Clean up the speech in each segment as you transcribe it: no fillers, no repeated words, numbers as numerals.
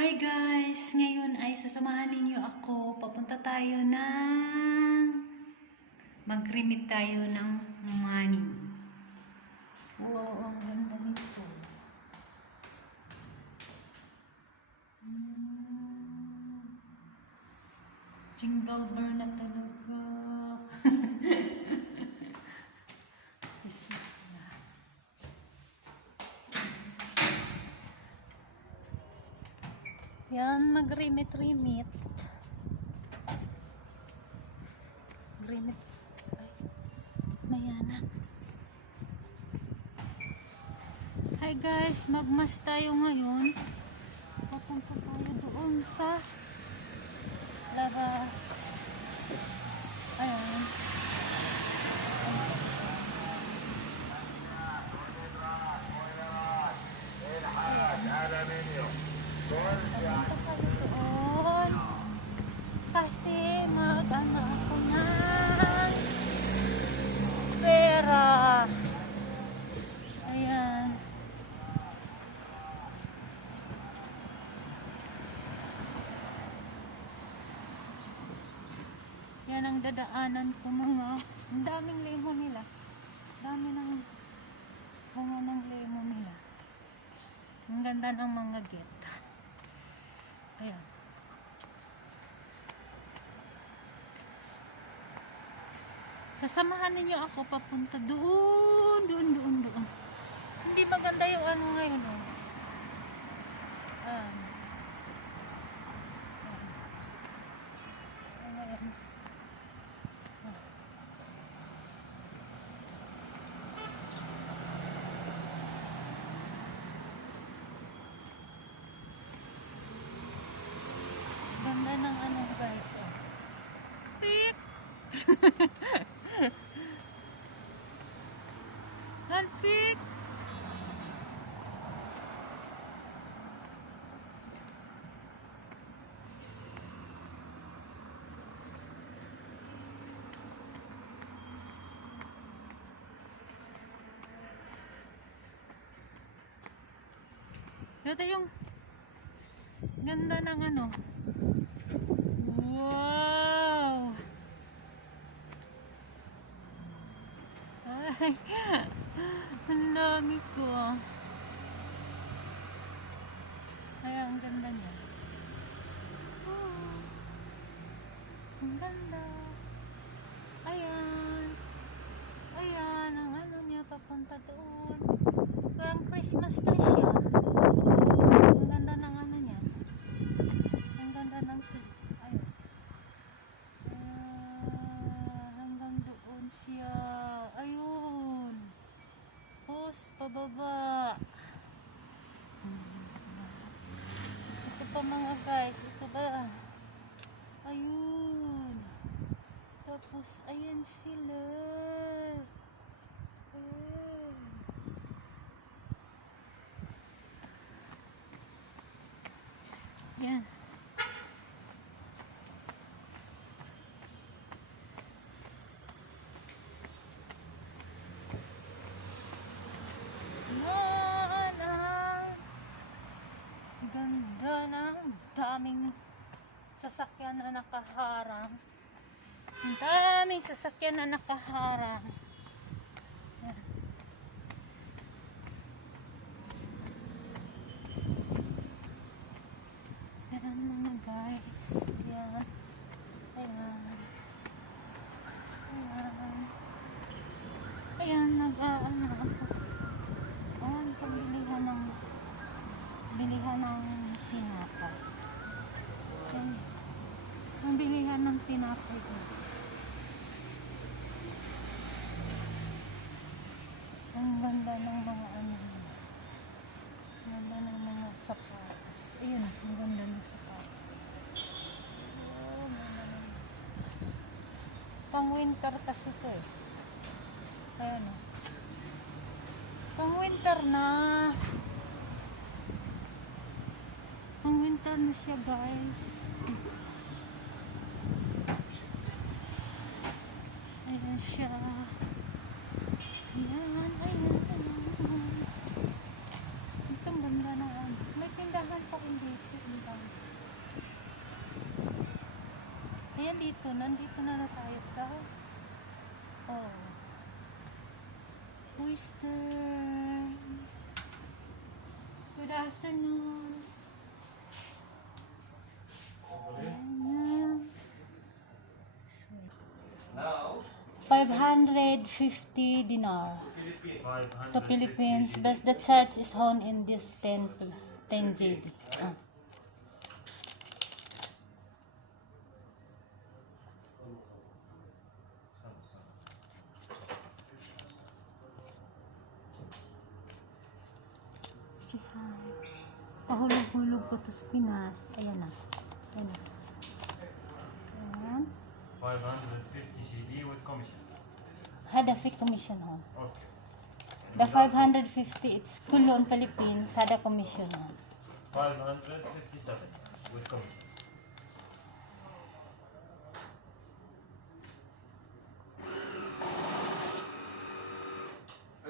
Hi guys! Ngayon ay sasamahan ninyo ako. Papunta tayo ng... Mag-remit tayo ng money. Wow, ang ganda nito. Jingle bell na talaga. Yan, mag-remit-remit. Remit. Ay, mayana. Hi guys, magmas tayo ngayon. Papunta tayo doon sa labas. Ayan. Papunta tayo doon. Kasi mag-ano ako ng pera. Ayan. Yan ang dadaanan ko mga. Ang daming lemon nila. Dami ng bunga ng lemon nila. Ang ganda ng mga get. Ayan. Sasamahan ninyo ako papunta doon. Hindi maganda yung ano ngayon. Oh. Ayan. Ganda ng ano guys. Oh. Pick! Handpick! Ito yung ganda ng ano. Wow! Ay, ang dami ko. Ay, ang ganda niya. Oh, ang ganda. Ayan. Ayan, ang ano niya papunta doon. Parang Christmas tree siya. Ang ganda ng ano niya. Ang ganda ng tree. Ayun. Hanggang doon siya. Ayun. Post pababa. Ito pa mga guys. Ito ba? Ayun. Tapos ayan sila. Ayun. Yan. Ganda ng daming sasakyan na nakaharang. Ang daming sasakyan na nakaharang. Yan. Yan mga guys. Yan. Ayan. Ayan. Ayan, nag-aano ako. Ayan, pabilihan ng tinapay. Ayan. Ang bilihan ng tinapay ko. Ang ganda ng mga ano. Ang ganda ng mga sapatos. Ayun, ang ganda ng sapatos. Oh, ang ganda ng sapatos. Pang winter kasi ito eh. Ayan o. Pang winter na. Pang winter na siya guys. Ayan siya. Ayan, ayan. Ito ang ganda na. May tindahan pa rin dito. Ayan dito, nandito na tayo sa Western. Good afternoon. Ayan. Sweet. 550 dinar to Philippines, but the church is home in this 10 JD. Si Hi. Pahulog-hulog ko to sa Pinas. Ayan na. Ayan na. Ayan. 550 CD with commission. Had a fee commission home. Okay. The 550, it's Kulon, Philippines, had a commission home. 557 with commission.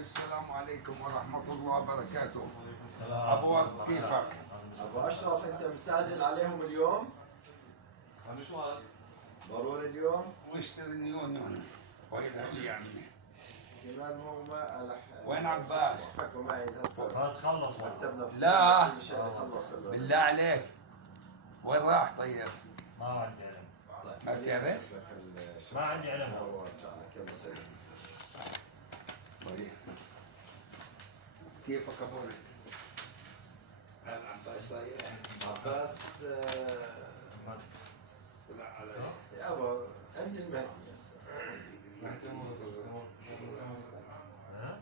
السلام عليكم ورحمة الله وبركاته. أبو ورد كيفك؟ أبو أشرف أنت مسجل عليهم اليوم؟ أنا شو هذا؟ ضروري اليوم؟ ويسترن يونيون. وين أهلي يعني؟ كمان هم وين عباس؟ حكوا معي هسه خلاص خلص والله. مكتبنا في لا. كل شيء خلص بالله عليك. وين راح طيب؟ ما عندي علم. ما بتعرف؟ ما عندي علم. يلا سلام. طيب. كيفك أبو ورد؟ عباس طيب؟ عباس لا على يا أبو أنت المهدي هسه ها؟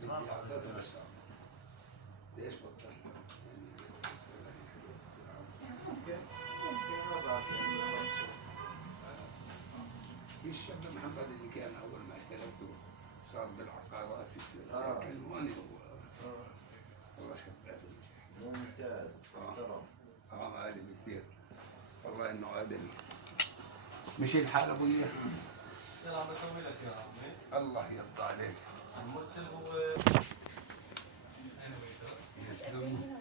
بدي أعطيته بس. ليش بطل؟ ممكن ما بعرف يعني الشاب محمد اللي كان اول ما اشتغلته صار بالعقارات ساكن هون هو والله شاب ممتاز محترم ادمي كثير والله انه ادمي مشي الحال ابوي انا عم بسوي لك يا عمي الله يرضى عليك المرسل هو يسلم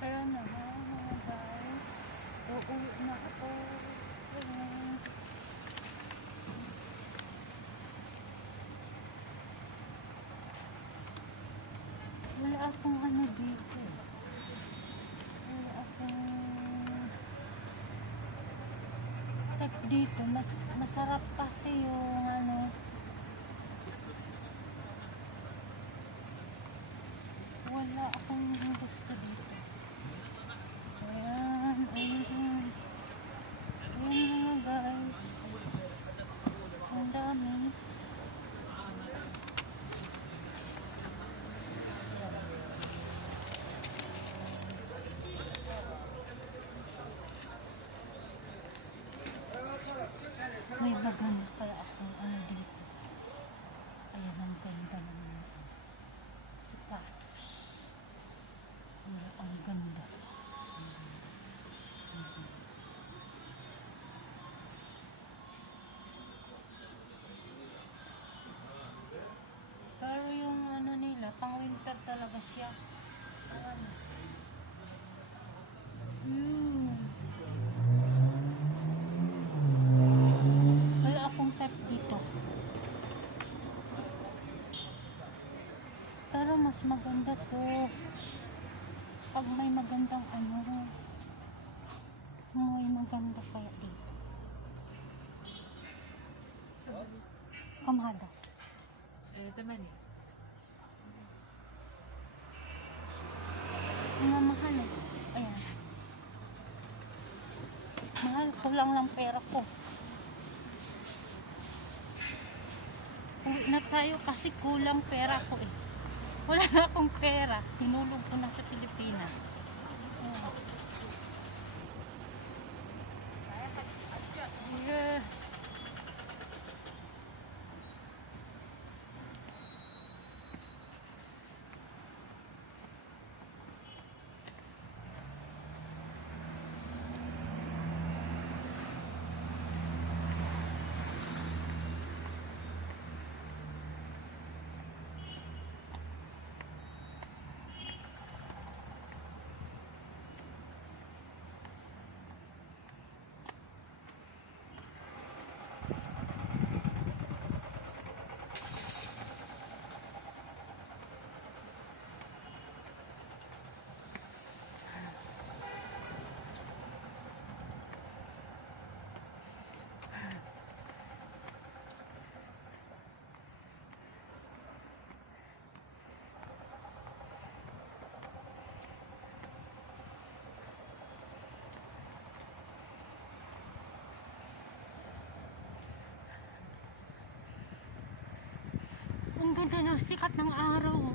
Kaya na mga guys, uuwi na ako. Ayan. Wala akong ano dito. Wala akong tap dito. Masarap kasi yung ano. Wala akong gusto dito. Ayan, ayan. Ayan mga guys. Ang dami. May maganda kaya akong ano dito guys. Ayan ang ganda ng sapatos. Ang ganda. Pero yung ano nila, pang winter talaga siya. Ano? Wala akong pep dito. Pero mas maganda to. Pag may magandang ano, may maganda kaya dito. Kamada. 8. Mga mahal eh. Ayan. Mahal, kulang lang pera ko. Uwi na tayo kasi kulang pera ko eh. Wala na akong pera. Tinulog ko na sa Pilipinas. Ayan. Ang ganda ng sikat ng araw.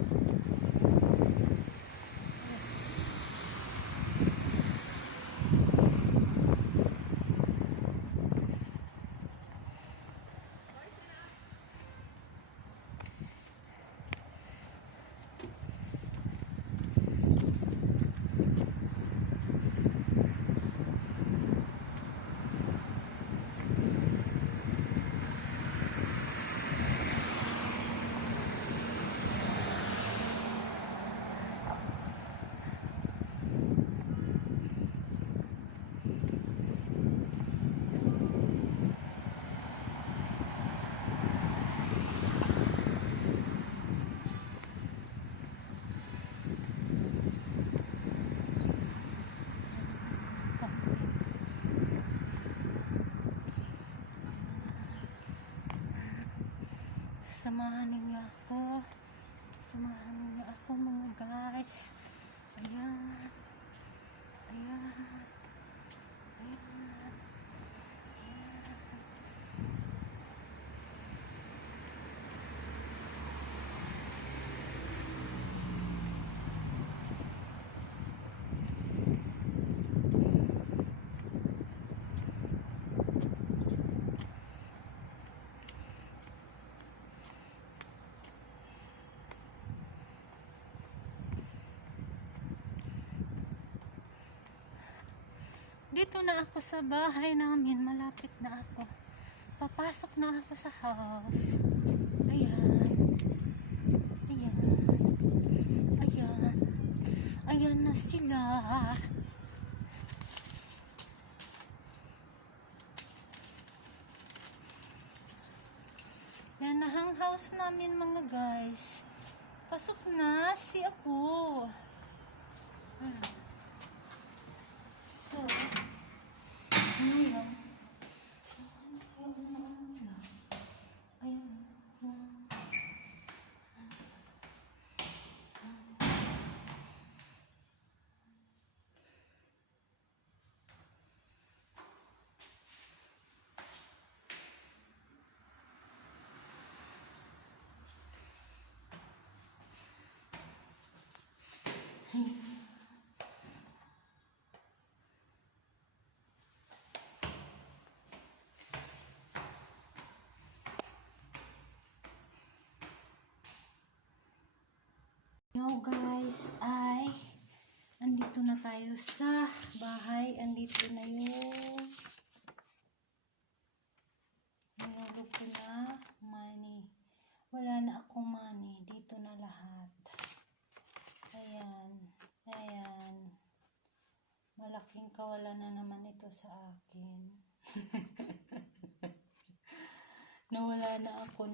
Samahan ninyo ako. Samahan ninyo ako mga guys. Ayan. Ayan. Ayan. Dito na ako sa bahay namin. Malapit na ako. Papasok na ako sa house. Ayan. Ayan. Ayan. Ayan na sila. Yan na ang house namin mga guys. Pasok na si ako. So, ayan. Ayan. Now guys, andito na tayo sa bahay. Andito na yung nilulog ko na money. Wala na akong money. Dito na lahat. Ayan. Ayan. Malaking kawalan na naman ito sa akin. Nawala na ako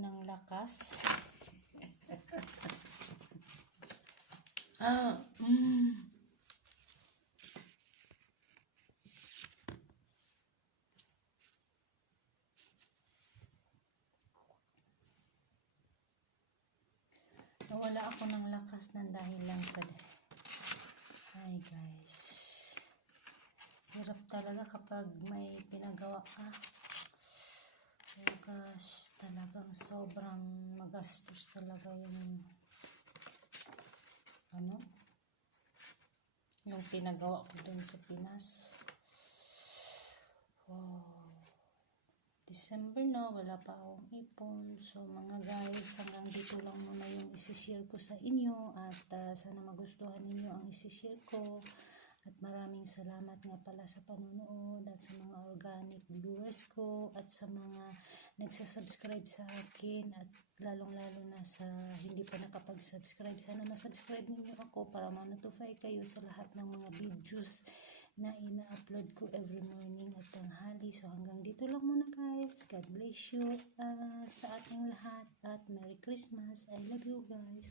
ng lakas. Nawala ako ng lakas ng dahil lang sa Hi guys. Hirap talaga kapag may pinagawa ka. Gosh, talagang sobrang magastos talaga yung yung pinagawa ko dun sa Pinas. Wow. December na, wala pa akong ipon. So mga guys, hanggang dito lang muna yung isi-share ko sa inyo at sana magustuhan ninyo ang isi-share ko. At maraming salamat nga pala sa panunood at sa mga organic viewers ko at sa mga nagsasubscribe sa akin at lalong-lalo na sa hindi pa nakapag-subscribe. Sana masubscribe ninyo ako para ma-notify kayo sa lahat ng mga videos na ina-upload ko every morning at tanghali. So hanggang dito lang muna guys. God bless you sa ating lahat at Merry Christmas. I love you guys.